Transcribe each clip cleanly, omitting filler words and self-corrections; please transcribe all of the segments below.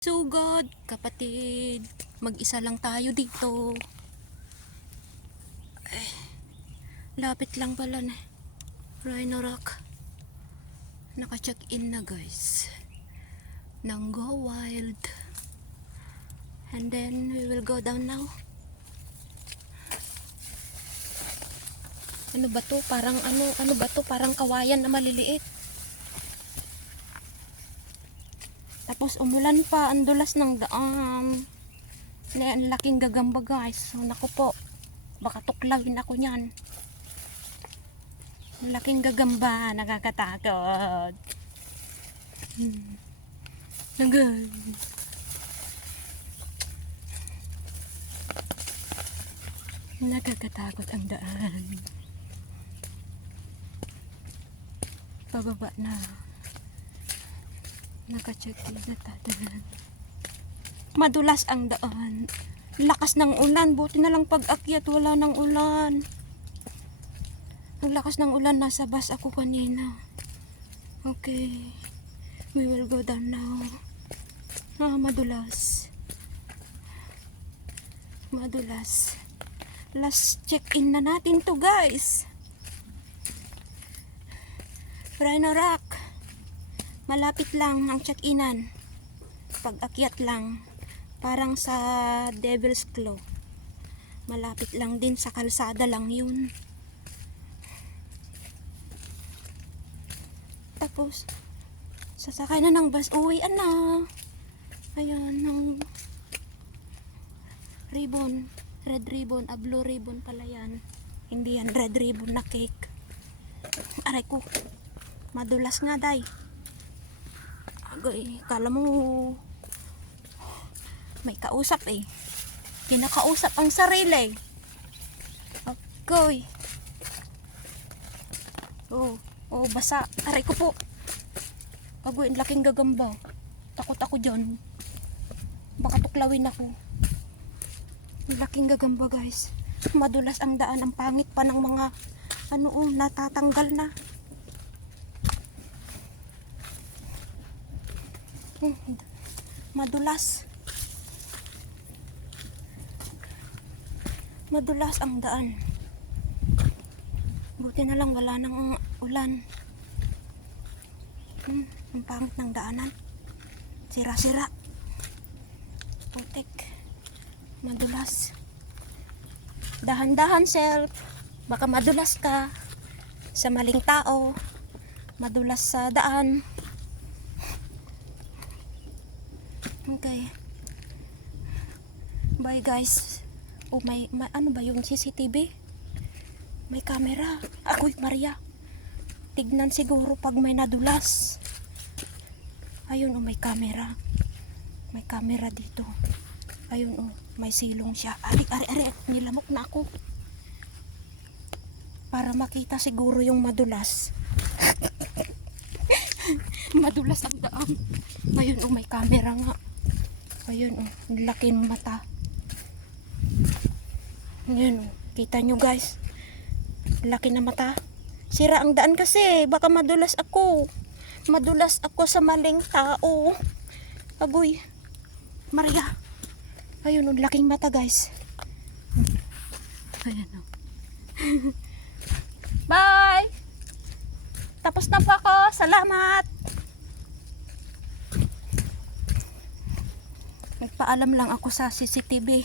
Sugod, kapatid. Mag-isa lang tayo dito. Ay, lapit lang pala na. Rhino Rock. Naka-check in na guys. Nang Go Wild. And then we will go down now. Ano ba to? Parang ano ba to? Parang kawayan na maliliit. Tapos umulan pa, ang dulas ng daan. Ang laking gagamba guys. So naku po, baka tuklawin ako niyan. Ang laking gagamba, nakakatakot. Nagay. Nakakatakot ang daan. Pababa na. Naka-check in na tayo. Madulas ang daan. Lakas ng ulan. Buti na lang pag-akyat wala ng ulan. Ang lakas ng ulan. Nasa bus ako kanina. Okay. We will go down now. Madulas. Madulas. Last check-in na natin to guys. Rhino Rock. Malapit lang ang check-inan. Pag-akyat lang. Parang sa Devil's Claw. Malapit lang din sa kalsada lang yun. Tapos, sasakay na ng bus. Uwian na. Ayan, ng ribbon. Red ribbon. Blue ribbon pala yan. Hindi yan red ribbon na cake. Aray ko. Madulas nga day. Agay, kala mo may kausap eh. Kinakausap ang sarili. Agay. Oh, basa. Aray ko po. Agay, laking gagamba. Takot ako dyan. Baka tuklawin ako. Laking gagamba guys. Madulas ang daan. Ang pangit pa ng mga natatanggal na. Madulas ang daan. Buti na lang wala nang ulan. Ang pangit ng daanan. Sira-sira. Putik. Madulas. Dahan-dahan self. Baka madulas ka sa maling tao. Madulas sa daan. Okay. Bye guys. Oh, may ano ba yung CCTV? May camera. Ako'y Maria. Tignan siguro pag may nadulas. Ayun may camera. May camera dito. Ayun may silong siya. Ari, nilamok na ako. Para makita siguro yung madulas. Madulas ang daan. Ayun may camera nga. Ayun laki ng mata. Ayun kita nyo guys. Laki na mata. Sira ang daan kasi. Baka madulas ako. Madulas ako sa maling tao. Agoy. Maria. Ayun laking mata guys. Ayun Bye. Tapos na po ako. Salamat. Nagpaalam lang ako sa CCTV.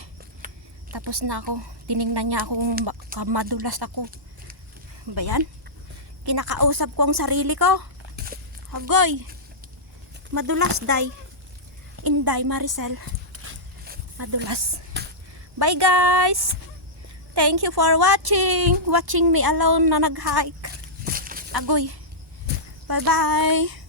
Tapos na ako. Tiningnan niya ako kung madulas ako. Ba yan? Kinakausap ko ang sarili ko. Hagoy. Madulas, day. Inday, Maricel. Madulas. Bye guys. Thank you for watching. Watching me alone na nag-hike. Agoy. Bye bye.